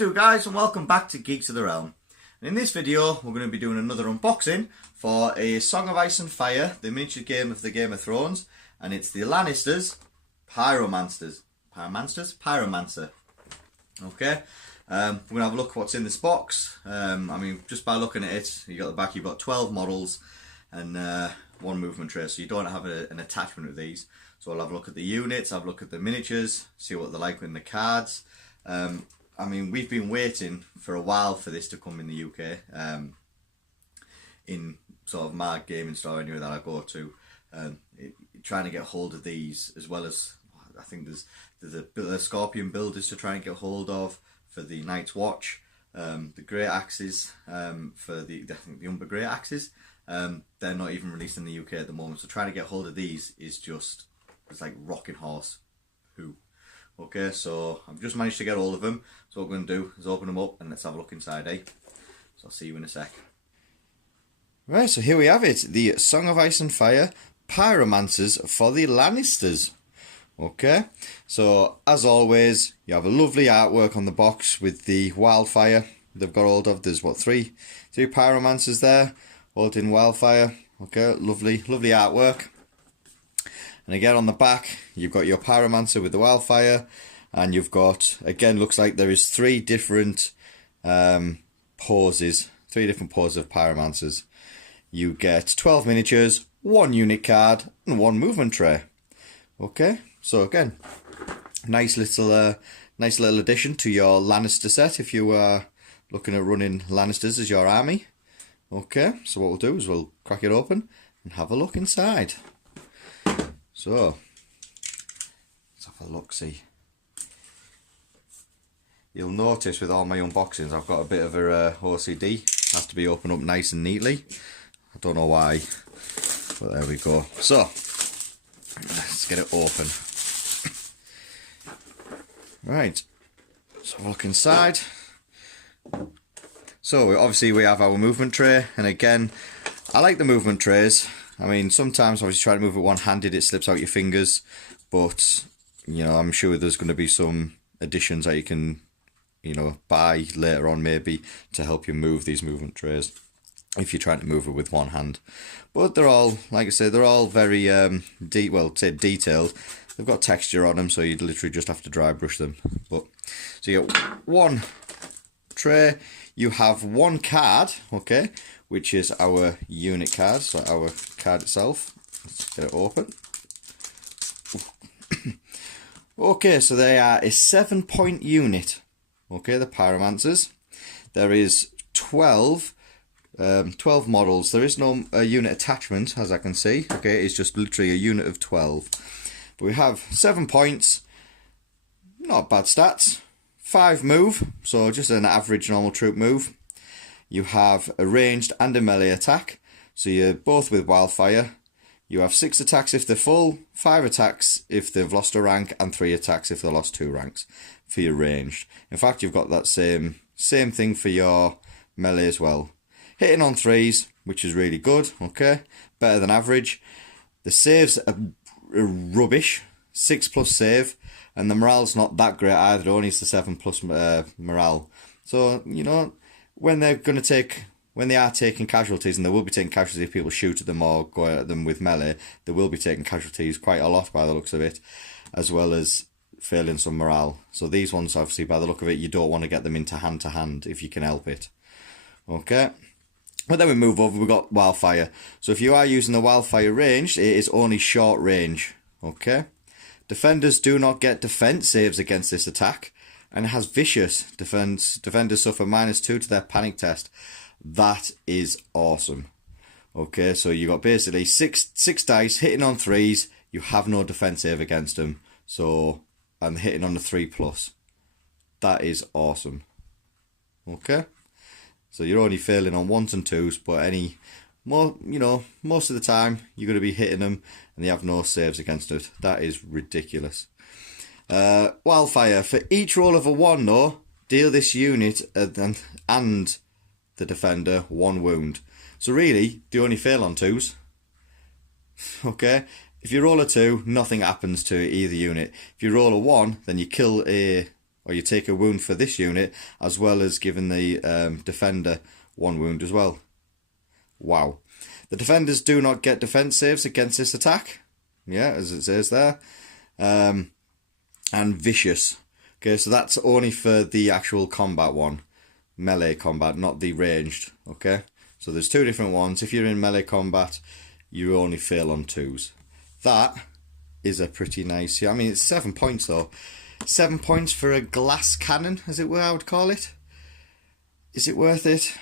do guys, and welcome back to Geeks of the Realm. And in this video we're going to be doing another unboxing for a Song of Ice and Fire, the miniature game of the Game of Thrones, and it's the Lannisters Pyromancers. Pyromancer. Okay, we're going to have a look at what's in this box. I mean, just by looking at it, you got the back, you've got 12 models and one movement tray, so you don't have an attachment with these. So I'll have a look at the units, have a look at the miniatures, see what they're like in the cards. I mean, we've been waiting for a while for this to come in the UK, in sort of my gaming store anyway that I go to, trying to get hold of these, as well as I think there's the Scorpion builders to try and get hold of for the Night's Watch, the Grey Axes, for the Umber Grey Axes. They're not even released in the UK at the moment, so trying to get hold of these is just, it's like rocking horse who. Okay, so I've just managed to get all of them. So what we're going to do is open them up and let's have a look inside, eh? So I'll see you in a sec. Right, so here we have it. The Song of Ice and Fire Pyromancers for the Lannisters. Okay, so as always, you have a lovely artwork on the box with the wildfire they've got hold of. There's what, three Pyromancers there, holding wildfire. Okay, lovely artwork. And again on the back, you've got your Pyromancer with the wildfire, and you've got, again, looks like there is three different poses of Pyromancers. You get 12 miniatures, one unit card, and one movement tray. Okay, so again, nice little addition to your Lannister set if you are looking at running Lannisters as your army. Okay, so what we'll do is we'll crack it open and have a look inside. So, let's have a look, see. You'll notice with all my unboxings I've got a bit of a OCD. Has to be opened up nice and neatly. I don't know why, but there we go. So, let's get it open. Right, let's have a look inside. So, obviously we have our movement tray, and again, I like the movement trays. I mean, sometimes obviously trying to move it one-handed, it slips out your fingers, but, you know, I'm sure there's going to be some additions that you can, you know, buy later on maybe to help you move these movement trays if you're trying to move it with one hand. But they're all, like I say, they're all very detailed. They've got texture on them, so you literally just have to dry brush them. But so you get one tray, you have one card, okay, which is our unit card, so our card itself. Let's get it open. Okay, so they are a 7-point unit. Okay, the Pyromancers. There is 12 models. There is no unit attachment, as I can see. Okay, it's just literally a unit of 12. But we have 7 points. Not bad stats. 5 move, so just an average normal troop move. You have a ranged and a melee attack, so you're both with wildfire. You have 6 attacks if they're full, 5 attacks if they've lost a rank, and 3 attacks if they've lost 2 ranks for your ranged. In fact, you've got that same thing for your melee as well. Hitting on 3s, which is really good, okay, better than average. The saves are rubbish, 6+ save, and the morale's not that great either, it only is the 7+ morale. So, you know, when they are taking casualties, and they will be taking casualties if people shoot at them or go at them with melee, they will be taking casualties quite a lot by the looks of it, as well as failing some morale. So these ones, obviously, by the look of it, you don't want to get them into hand-to-hand if you can help it. Okay. But then we move over, we've got wildfire. So if you are using the wildfire range, it is only short range. Okay. Defenders do not get defense saves against this attack, and it has vicious defense. Defenders suffer -2 to their panic test. That is awesome. Okay, so you got basically six dice hitting on 3s. You have no defense save against them. So, and hitting on the 3+. That is awesome. Okay, so you're only failing on 1s and 2s, but most of the time you're going to be hitting them, and they have no saves against it. That is ridiculous. Wildfire. For each roll of a 1, though, deal this unit and the defender 1 wound. So really, they only fail on 2s. Okay? If you roll a 2, nothing happens to either unit. If you roll a 1, then you kill or you take a wound for this unit, as well as giving the defender 1 wound as well. Wow. The defenders do not get defense saves against this attack. Yeah, as it says there. And vicious. Okay, so that's only for the actual combat one. Melee combat, not the ranged. Okay, so there's 2 different ones. If you're in melee combat, you only fail on 2s. That is a pretty nice... I mean, it's 7 points though. 7 points for a glass cannon, as it were, I would call it. Is it worth it?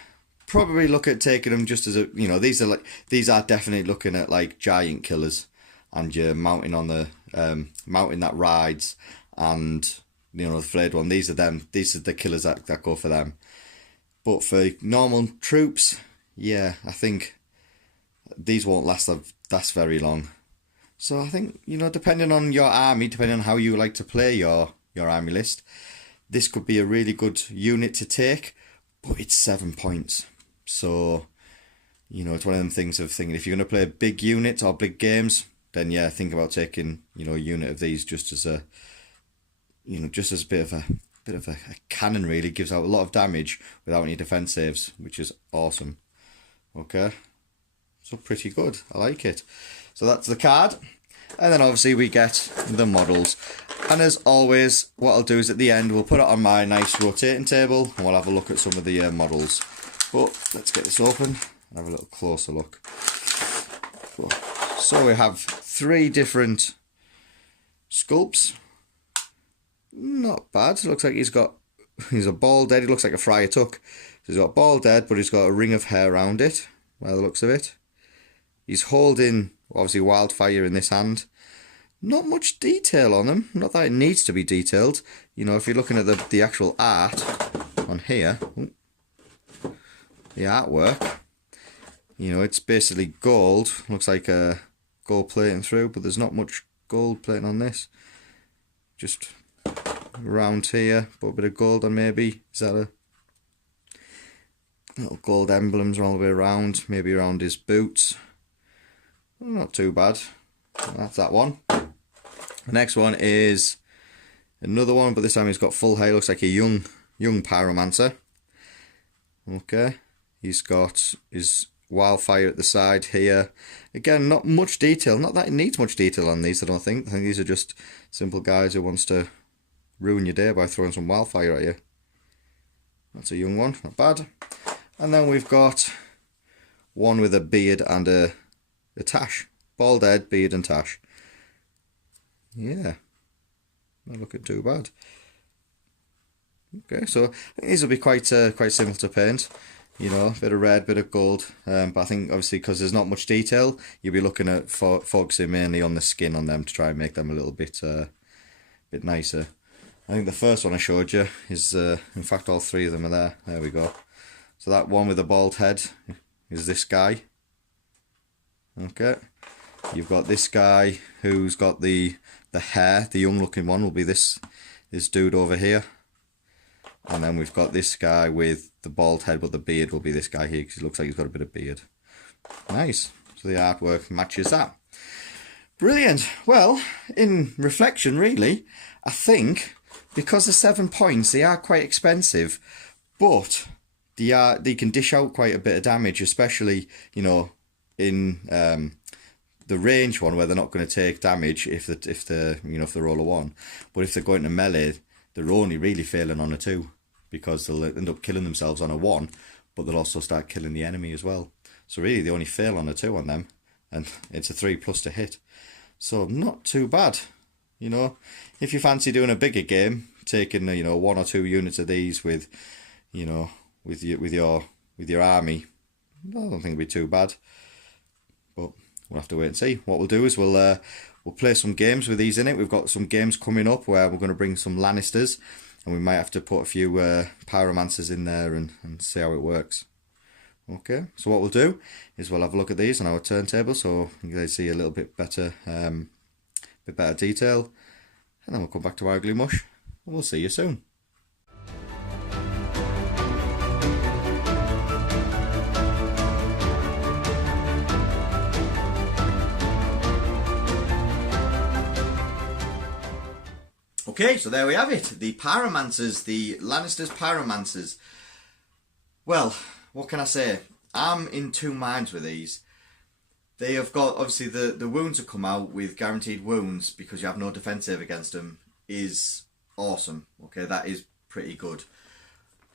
Probably look at taking them just as a... You know, these are definitely looking at like giant killers. And you're mounting on the... mounting that rides. And, you know, the flayed one. These are them. These are the killers that go for them. But for normal troops, yeah, I think these won't last very long. So I think, you know, depending on your army, depending on how you like to play your army list, this could be a really good unit to take, but it's 7 points. So, you know, it's one of them things of thinking, if you're going to play big units or big games, then yeah, think about taking, you know, a unit of these just as a, you know, just as a bit of a cannon really. Gives out a lot of damage without any defense saves, which is awesome. Okay, so pretty good. I like it. So that's the card, and then obviously we get the models. And as always, what I'll do is at the end we'll put it on my nice rotating table and we'll have a look at some of the models. But let's get this open and have a little closer look. So we have 3 different sculpts. Not bad. Looks like he's a bald head. He looks like a Friar Tuck. So he's got a bald head, but he's got a ring of hair around it, by the looks of it. He's holding, obviously, wildfire in this hand. Not much detail on them. Not that it needs to be detailed. You know, if you're looking at the actual art on here, the artwork, you know, it's basically gold. Looks like a gold plating through, but there's not much gold plating on this. Just around here, put a bit of gold on maybe. Is that a little gold emblems all the way around? Maybe around his boots. Well, not too bad. That's that one. The next one is another one, but this time he's got full hair. Looks like a young pyromancer. Okay, he's got his wildfire at the side here. Again, not much detail. Not that it needs much detail on these, I don't think. I think these are just simple guys who wants to ruin your day by throwing some wildfire at you. That's a young one, not bad. And then we've got one with a beard and a tash. Bald head, beard and tash. Yeah, not looking too bad. Okay, so I think these will be quite simple to paint. You know, a bit of red, bit of gold. But I think obviously because there's not much detail, you'll be looking at focusing mainly on the skin on them to try and make them a little bit nicer. I think the first one I showed you is, in fact, all 3 of them are there. There we go. So that one with the bald head is this guy. Okay. You've got this guy who's got the hair. The young looking one will be this dude over here. And then we've got this guy with the bald head, but the beard will be this guy here because he looks like he's got a bit of beard. Nice. So the artwork matches that. Brilliant. Well, in reflection, really, I think because of 7 points, they are quite expensive, but they can dish out quite a bit of damage, especially, you know, in the range one where they're not going to take damage if they roll a 1, but if they're going to melee, they're only really failing on a 2 because they'll end up killing themselves on a 1, but they'll also start killing the enemy as well. So really, they only fail on a 2 on them, and it's a 3+ to hit. So not too bad. You know, if you fancy doing a bigger game, taking 1 or 2 units of these with, you know, with your army, I don't think it'd be too bad. But we'll have to wait and see. What we'll do is we'll play some games with these in it. We've got some games coming up where we're going to bring some Lannisters, and we might have to put a few pyromancers in there and see how it works. Okay, so what we'll do is we'll have a look at these on our turntable so you guys see a little bit better detail, and then we'll come back to our ugly mush and we'll see you soon. Okay, so there we have it. The Pyromancers, the Lannisters Pyromancers. Well, what can I say? I'm in two minds with these. They have got, obviously, the wounds have come out with guaranteed wounds because you have no defense save against them is awesome. Okay, that is pretty good.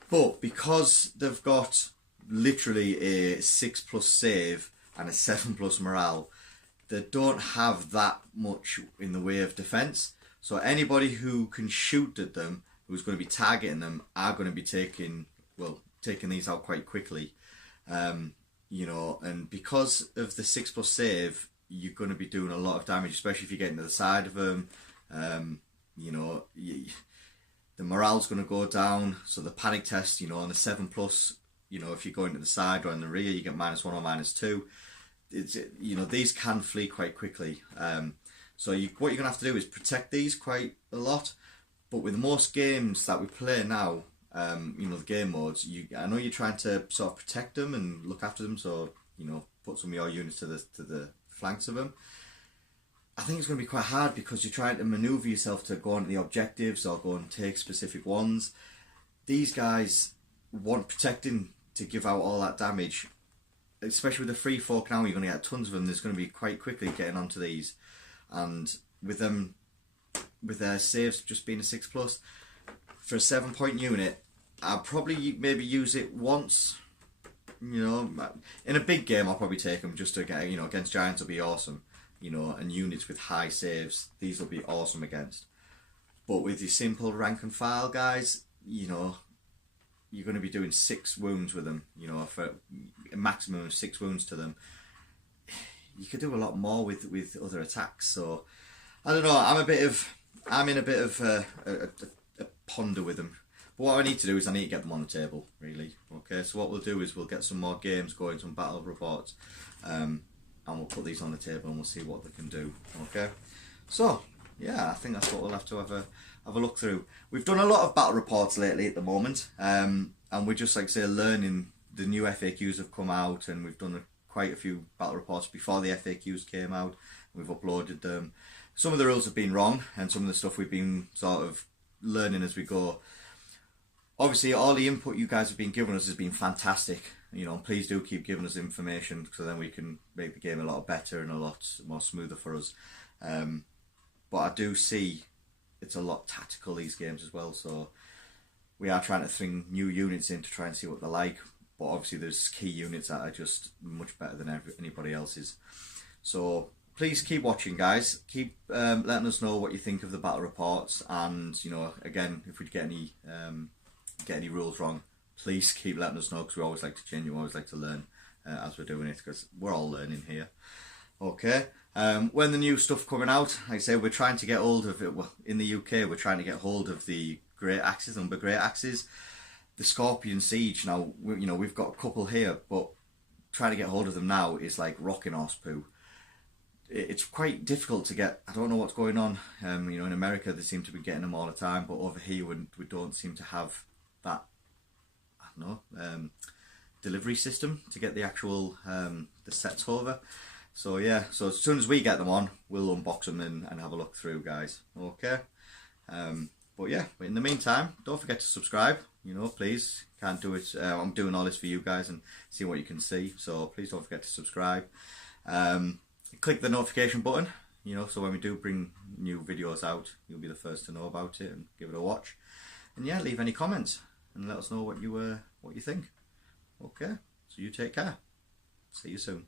But because they've got literally a 6+ save and a 7+ morale, they don't have that much in the way of defense. So anybody who can shoot at them, who's going to be targeting them, are going to be taking these out quite quickly. You know, and because of the 6+ save, you're going to be doing a lot of damage, especially if you get into the side of them. You know, the morale's going to go down. So the panic test, you know, on the 7+, you know, if you go into the side or in the rear, you get -1 or -2. You know, these can flee quite quickly. So what you're going to have to do is protect these quite a lot. But with most games that we play now, you know, the game modes, I know you're trying to sort of protect them and look after them, so, you know, put some of your units to the flanks of them. I think it's going to be quite hard because you're trying to maneuver yourself to go on to the objectives or go and take specific ones. These guys want protecting to give out all that damage, especially with the free folk now. You're going to get tons of them. There's going to be quite quickly getting onto these, and with them, with their saves just being a 6+, for a 7-point unit, I'll probably maybe use it once. You know, in a big game, I'll probably take them just to get, you know, against giants will be awesome. You know, and units with high saves, these will be awesome against. But with your simple rank and file guys, you know, you're going to be doing 6 wounds with them. You know, for a maximum of 6 wounds to them. You could do a lot more with other attacks. So I don't know. I'm in a bit of a ponder with them. But what I need to do is I need to get them on the table, really. Okay, so what we'll do is we'll get some more games going, some battle reports, and we'll put these on the table and we'll see what they can do. Okay, so yeah, I think that's what we'll have to have a look through. We've done a lot of battle reports lately at the moment, and we're just, like I say, learning. The new FAQs have come out, and we've done quite a few battle reports before the FAQs came out. We've uploaded them. Some of the rules have been wrong, and some of the stuff we've been sort of learning as we go. Obviously, all the input you guys have been giving us has been fantastic. You know, please do keep giving us information, so then we can make the game a lot better and a lot more smoother for us. But I do see it's a lot tactical, these games as well, so we are trying to throw new units in to try and see what they're like. But obviously there's key units that are just much better than anybody else's. So please keep watching, guys. Keep letting us know what you think of the battle reports, and, you know, again, if we get any rules wrong, please keep letting us know, because we always like to change, we always like to learn as we're doing it, because we're all learning here. Okay, when the new stuff coming out, like I say, we're trying to get hold of it. Well, in the UK, we're trying to get hold of the great axes, number great axes, the Scorpion Siege. Now, you know, we've got a couple here, but trying to get hold of them now is like rocking horse poo. It's quite difficult to get. I don't know what's going on. You know, in America they seem to be getting them all the time, but over here we don't seem to have that, I don't know, delivery system to get the actual the sets over. So yeah, so as soon as we get them on, we'll unbox them and have a look through, guys. Okay. But yeah, but in the meantime, don't forget to subscribe. You know, please. Can't do it. I'm doing all this for you guys and see what you can see. So please don't forget to subscribe. Click the notification button. You know, so when we do bring new videos out, you'll be the first to know about it and give it a watch. And yeah, leave any comments and let us know what you think. Okay. So you take care. See you soon.